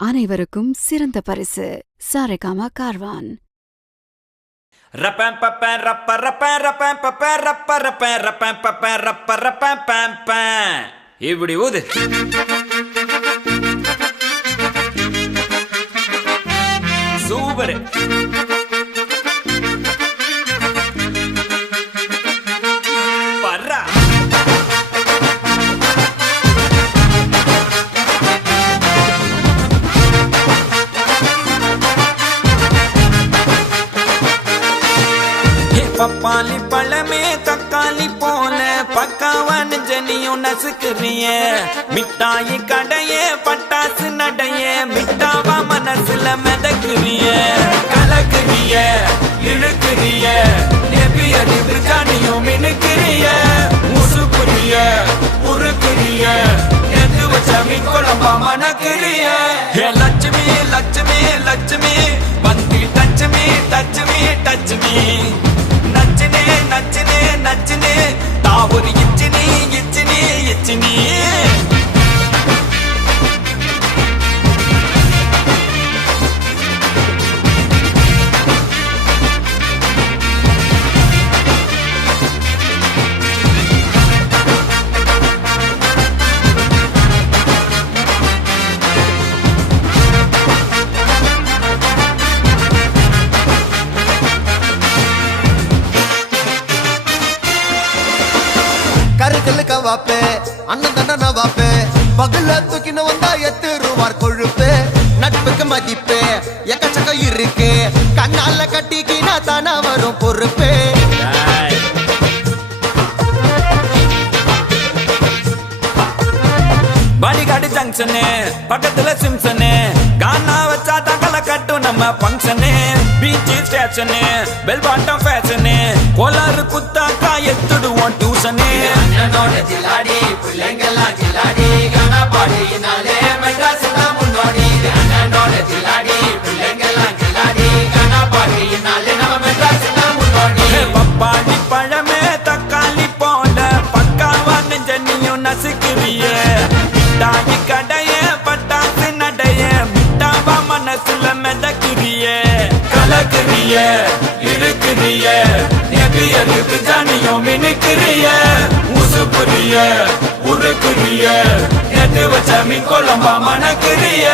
அனைவருக்கும் சிறந்த பரிசு சாரேகாமா கார்வான். இப்படி ஊது. சூப்பர். பர்றா. பப்பாளி பழமே தக்காளி போல பக்காவான ஜனியும் நசுக்குறிய மிட்டாயி கடையே பட்டாசு நடைய மிட்டாவா மனசுல மிதக்குறிய கலக்குறிய இழுக்குறிய நெபியடி ஜானியும் மினுக்குறிய முசுக்குறிய உருக்குறிய எது வச்சமி குழம்பா மணக்குறிய லட்சுமி லட்சுமி லட்சுமி வந்து டச்சுமி டச்சுமி டச்சுமி நச்சினே நச்சினே நச்சினே தாவூர் இச்சினி இச்சினி இச்சினி கருக்கலுக்க வாப்பே அண்ணன் தண்டன வாப்பே பகல்ல தூக்கின வந்தா எத்து ரூபார் கொழுப்பு நட்புக்கு மதிப்பு எக்கச்சக்கம் இருக்கு கண்ணால கட்டிக்கினா தானா வரும் பொறுப்பு பாடிகாடு ஜங்ஷனு பக்கத்துல சிம்சனு கானா வச்சா தகல கட்டும் நம்ம பங்கனு beach station bell bottom fashion கோலாறு குத்தாக்கா எத்துடுவோம் டியூஷனு ஜிலாடி பிள்ளைங்கெல்லாம் ஜிலாடி கானா பாடினாலே மெட்ராஸ் தான் முன்னோடி அண்ணனோட ஜிலாடி பிள்ளைங்கெல்லாம் ஜிலாடி கானா பாடினாலே நம்ம மெட்ராஸ் தான் முன்னோடி பப்பாளி பழமே தக்காளி போல பக்காவான ஜனியும் நசுக்குறிய மிட்டாயி கடைய பட்டாசு நடைய மிட்டாவா மனசுல மிதக்குறிய கலக்குறிய இழுக்குறிய நெபியலுக்கு ஜானியும் மினுக்குறிய முசுக்குறிய உருக்குறிய எது வச்ச மீன் குழம்பா மணக்குறிய